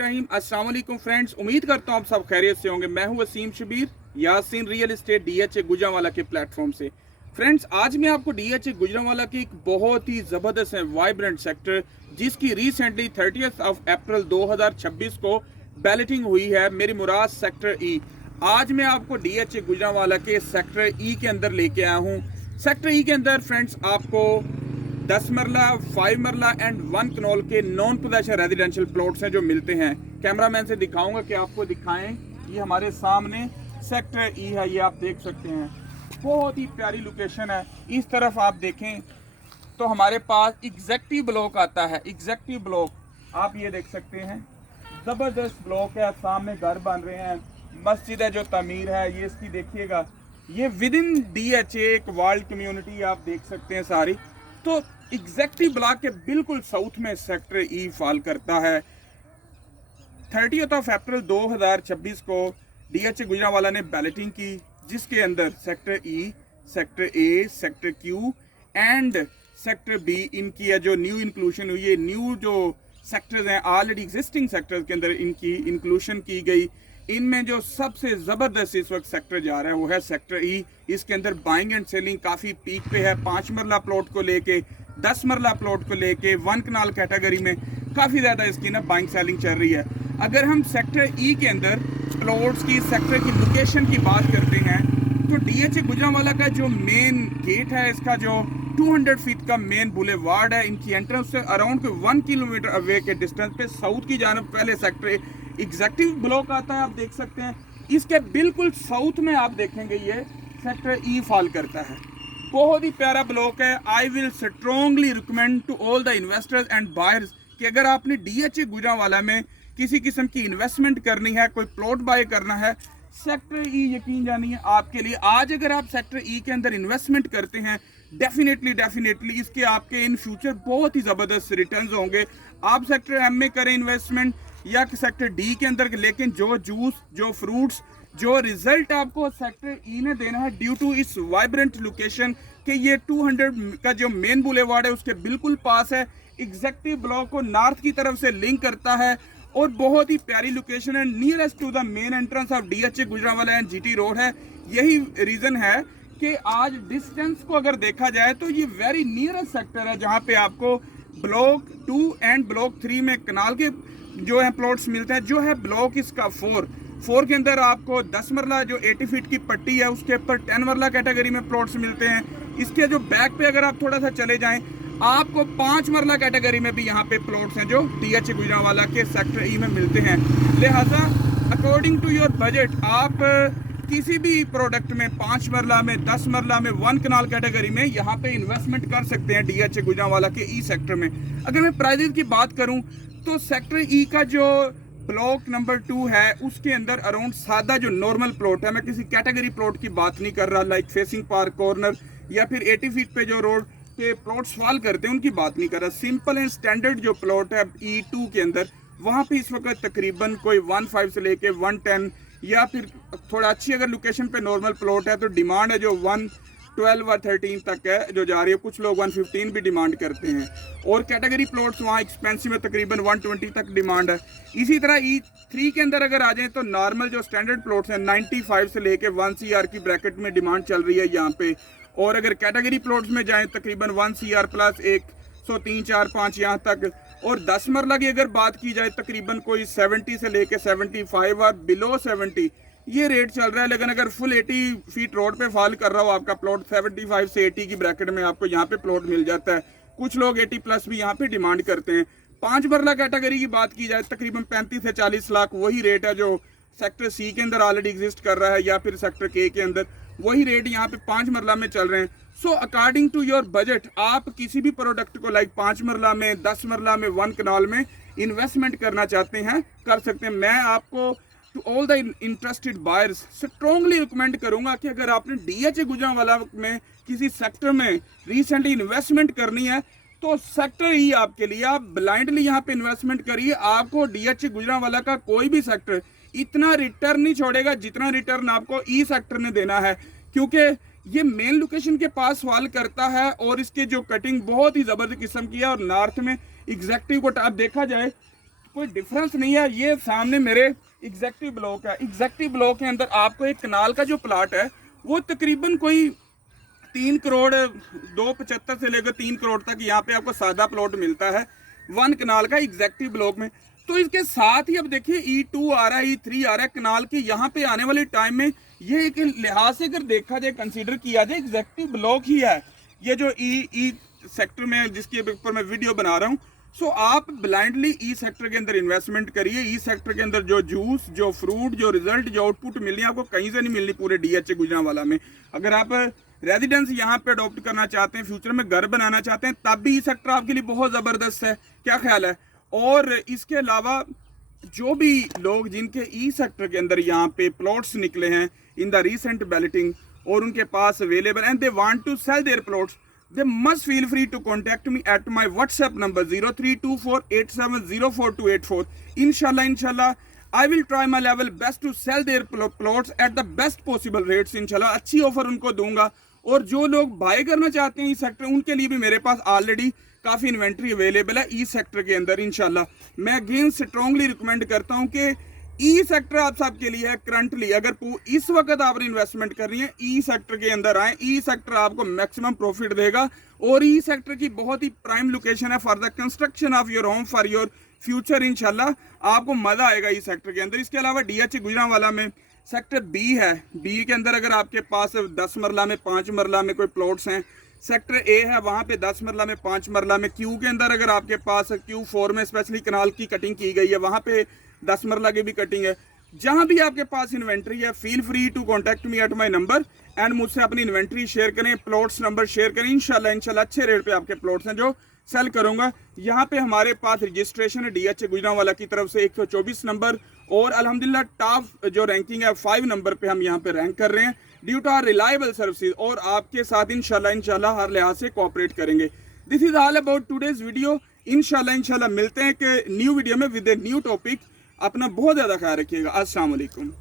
रहीम। अस्सलाम वालेकुम फ्रेंड्स, उम्मीद करता हूँ आप सब खैरियत से होंगे। मैं हूँ Waseem Shabbir, Yasin real estate DHA Gujranwala के प्लेटफॉर्म से। फ्रेंड्स, आज मैं आपको डीएचए गुजरांवाला की एक बहुत ही ज़बरदस्त है वाइब्रेंट सेक्टर, जिसकी रिसेंटली 30 अप्रैल 2026 को बैलेटिंग हुई है, मेरी मुराद सेक्टर ई। आज मैं आपको डीएचए गुजरांवाला के सेक्टर ई के अंदर लेके आया हूँ। सेक्टर ई के अंदर फ्रेंड्स आपको 10 मरला, 5 मरला एंड 1 कनॉल के नॉन पोजेशन रेजिडेंशियल प्लॉट्स हैं जो मिलते हैं। कैमरामैन से दिखाऊंगा कि आपको दिखाएं। ये हमारे सामने सेक्टर ई है, ये आप देख सकते हैं। बहुत ही प्यारी लोकेशन है। इस तरफ आप देखें तो हमारे पास एग्जेक्टिव ब्लॉक आता है। एग्जेक्टिव ब्लॉक आप ये देख सकते हैं, ज़बरदस्त ब्लॉक है। सामने घर बन रहे हैं, मस्जिद है जो तमीर है, ये इसकी देखिएगा। ये विद इन डीएचए एक वर्ल्ड कम्युनिटी आप देख सकते हैं सारी। तो एग्जेक्टिव ब्लॉक के बिल्कुल साउथ में सेक्टर ई फॉल करता है। 30 अप्रैल 2026 को डीएचए गुजरांवाला ने बैलेटिंग की, जिसके अंदर sector E, sector A, sector Q and sector B इनकी है जो न्यू इंक्लूशन हुई है। न्यू जो सेक्टर्स हैं, ऑलरेडी एग्जिस्टिंग सेक्टर्स के अंदर इनकी इंक्लूशन की गई। इनमें जो सबसे ज़बरदस्त इस वक्त सेक्टर जा रहा है वो है सेक्टर ई। इसके अंदर बाइंग एंड सेलिंग काफ़ी पीक पे है। 5 मरला प्लॉट को लेके, 10 मरला प्लॉट को लेके, 1 कनाल कैटेगरी में काफ़ी ज़्यादा इसकी ना बाइंग सेलिंग चल रही है। अगर हम सेक्टर ई के अंदर प्लॉट्स की, सेक्टर की लोकेशन की बात करते हैं तो डीएचए गुजरांवाला का जो मेन गेट है, इसका जो 200 फीट का मेन बुलेवार्ड है, इनकी एंट्रेंस से अराउंड 1 किलोमीटर अवे के डिस्टेंस पे साउथ की जानब पहले सेक्टर एग्जेक्टिव ब्लॉक आता है, आप देख सकते हैं। इसके बिल्कुल साउथ में आप देखेंगे ये सेक्टर ई फॉल करता है। बहुत ही प्यारा ब्लॉक है। I will strongly recommend to all the investors and buyers कि अगर आपने डीएचए गुजरांवाला में किसी किस्म की इन्वेस्टमेंट करनी है, कोई प्लॉट बाय करना है, सेक्टर ई यकीन जानिए आपके लिए। आज अगर आप सेक्टर ई के अंदर इन्वेस्टमेंट करते हैं, डेफिनेटली इसके आपके इन फ्यूचर बहुत ही ज़बरदस्त रिटर्न्स होंगे। आप सेक्टर एम में करें इन्वेस्टमेंट या सेक्टर डी के अंदर, लेकिन जो जूस, जो फ्रूट्स, जो रिजल्ट आपको सेक्टर ई ने देना है ड्यू टू इस वाइब्रेंट लोकेशन कि ये 200 का जो मेन बुलेवार्ड है उसके बिल्कुल पास है। एग्जेक्टिव ब्लॉक को नॉर्थ की तरफ से लिंक करता है और बहुत ही प्यारी लोकेशन है। Nearest to the main entrance of DHA Gujranwala and GT road है। यही रीज़न है कि आज डिस्टेंस को अगर देखा जाए तो ये वेरी नियरेस्ट सेक्टर है, जहाँ पे आपको ब्लॉक 2 एंड ब्लॉक 3 में कनाल के जो है प्लॉट्स मिलते हैं। जो है ब्लॉक इसका 4 के अंदर आपको 10 मरला जो 80 फीट की पट्टी है उसके ऊपर 10 मरला कैटेगरी में प्लॉट्स मिलते हैं। इसके जो बैक पे अगर आप थोड़ा सा चले जाएं, आपको 5 मरला कैटेगरी में भी यहाँ पे प्लॉट्स हैं जो डीएचए गुजरांवाला के सेक्टर ई में मिलते हैं। लिहाजा अकॉर्डिंग टू योर बजट आप किसी भी प्रोडक्ट में 5 मरला में, 10 मरला में, 1 कनाल कैटेगरी में यहाँ पे इन्वेस्टमेंट कर सकते हैं डीएचए गुजरांवाला के ई सेक्टर में। अगर मैं प्राइजेस की बात करूँ तो सेक्टर ई का जो ब्लॉक नंबर 2 है उसके अंदर अराउंड सादा जो नॉर्मल प्लॉट है, मैं किसी कैटेगरी प्लॉट की बात नहीं कर रहा, लाइक फेसिंग पार्क कॉर्नर या फिर 80 फीट पे जो रोड के प्लॉट्स फॉल करते हैं उनकी बात नहीं कर रहा। सिंपल एंड स्टैंडर्ड जो प्लॉट है E2 के अंदर, वहाँ पे इस वक्त तकरीबन कोई 15 से लेके 110 या फिर थोड़ा अच्छी अगर लोकेशन पे नॉर्मल प्लॉट है तो डिमांड है जो 112 और 13 तक है जो जा रही है। कुछ लोग 115 भी डिमांड करते हैं और कैटेगरी प्लॉट्स वहाँ एक्सपेंसिव में तकरीबन 120 तक डिमांड है। इसी तरह E3 के अंदर अगर आ जाएं तो नॉर्मल जो स्टैंडर्ड प्लॉट्स हैं 95 से लेके 1 CR की ब्रैकेट में डिमांड चल रही है यहाँ पे। और अगर कैटेगरी प्लॉट्स में जाएं तकरीबन 1 CR प्लस 103, 4, 5 यहाँ तक। और 10 मरला की अगर बात की जाए तकरीबन कोई 70 से लेके 75 और बिलो 70 ये रेट चल रहा है। लेकिन अगर फुल 80 फीट रोड पे फॉल कर रहा हो आपका प्लॉट, 75 से 80 की ब्रैकेट में आपको यहाँ पे प्लॉट मिल जाता है। कुछ लोग 80 प्लस भी यहाँ पे डिमांड करते हैं। 5 मरला कैटेगरी की बात की जाए तकरीबन 35 से 40 लाख वही रेट है जो सेक्टर सी के अंदर ऑलरेडी एग्जिस्ट कर रहा है या फिर सेक्टर के अंदर वही रेट यहाँ पे 5 मरला में चल रहे हैं। So according to your budget आप किसी भी प्रोडक्ट को लाइक 5 मरला में, 10 मरला में, 1 कनाल में इन्वेस्टमेंट करना चाहते हैं कर सकते हैं। मैं आपको to all the interested buyers strongly recommend करूंगा कि अगर आपने डीएचए गुजरांवाला में किसी सेक्टर में रिसेंटली इन्वेस्टमेंट करनी है तो सेक्टर ही आपके लिए। आप ब्लाइंडली यहाँ पे इन्वेस्टमेंट करिए, आपको डीएचए गुजरांवाला का कोई भी सेक्टर इतना रिटर्न नहीं छोड़ेगा जितना रिटर्न आपको ई सेक्टर ने देना है, क्योंकि ये मेन लोकेशन के पास फॉल करता है और इसके जो कटिंग बहुत ही ज़बरदस्त किस्म की है। और नॉर्थ में एग्जैक्टिव को आप देखा जाए कोई डिफरेंस नहीं है। ये सामने मेरे एग्जेक्टिव ब्लॉक है, एग्जेक्टिव ब्लॉक के अंदर आपको एक कनाल का जो प्लाट है वो तकरीबन कोई 3 करोड़ 275 से लेकर 3 करोड़ तक यहाँ पे आपको सादा प्लॉट मिलता है 1 कनाल का एग्जेक्टिव ब्लॉक में। तो इसके साथ ही अब देखिए E2 आ रहा है, E3 आ रहा है कनाल के। यहाँ पे आने वाले टाइम में ये एक लिहाज से अगर देखा जाए, कंसीडर किया जाए, एग्जेक्टिव ब्लॉक ही है ये जो ई सेक्टर में जिसके ऊपर मैं वीडियो बना रहा हूँ। सो आप ब्लाइंडली ई सेक्टर के अंदर इन्वेस्टमेंट करिए। ई सेक्टर के अंदर जो जूस, जो फ्रूट, जो रिजल्ट, जो आउटपुट मिलनी है आपको कहीं से नहीं मिलनी पूरे DHA गुजरांवाला में। अगर आप रेजिडेंस यहाँ पे अडॉप्ट करना चाहते हैं, फ्यूचर में घर बनाना चाहते हैं, तब भी ई सेक्टर आपके लिए बहुत ज़बरदस्त है। क्या ख्याल है? और इसके अलावा जो भी लोग जिनके ई सेक्टर के अंदर यहाँ पे प्लॉट्स निकले हैं इन द रिसेंट बैलेटिंग और उनके पास available and they want to sell their plots, they must feel free to contact me at my WhatsApp number 032487048284. Inshallah, I will try my level best to sell their plots at the best possible rates. Inshallah, अच्छी offer उनको दूंगा। और जो लोग bye करना चाहते हैं E sector, उनके लिए भी मेरे पास ऑलरेडी काफ़ी इन्वेंट्री अवेलेबल है ई सेक्टर के अंदर। इंशाल्लाह मैं अगेन स्ट्रांगली रिकमेंड करता हूँ कि ई सेक्टर आप सबके लिए है करंटली। अगर इस वक्त आपने इन्वेस्टमेंट करनी है, ई सेक्टर के अंदर आए। ई सेक्टर आपको मैक्सिमम प्रॉफिट देगा और ई सेक्टर की बहुत ही प्राइम लोकेशन है for the construction of your home, for your future. इंशाल्लाह आपको मजा आएगा ई सेक्टर के अंदर। इसके अलावा DHA गुजरांवाला में सेक्टर B है। B के अंदर अगर आपके पास 10 मरला में 5 मरला में कोई प्लॉट्स हैं, सेक्टर A है वहाँ पे 10 मरला में 5 मरला में, Q के अंदर अगर आपके पास Q4 में स्पेशली कनाल की कटिंग की गई है वहाँ पे 10 मरला की भी कटिंग है। जहाँ भी आपके पास इन्वेंट्री है, feel free to contact me at my number and मुझसे अपनी इन्वेंट्री शेयर करें, प्लॉट्स नंबर शेयर करें। इंशाल्लाह अच्छे रेट पे आपके प्लॉट्स हैं जो सेल करूंगा। यहाँ पे हमारे पास रजिस्ट्रेशन है DHA गुजरांवाला की तरफ से 124 नंबर और अल्हम्दुलिल्लाह टॉप जो रैंकिंग है 5 नंबर पे हम यहाँ पे रैंक कर रहे हैं due to our reliable services. और आपके साथ इंशाल्लाह हर लिहाज से कोऑपरेट करेंगे। This is all about today's video. इंशाल्लाह मिलते हैं कि न्यू वीडियो में विद ए न्यू टॉपिक। अपना बहुत ज़्यादा ख्याल रखिएगा। अस्सलाम वालेकुम।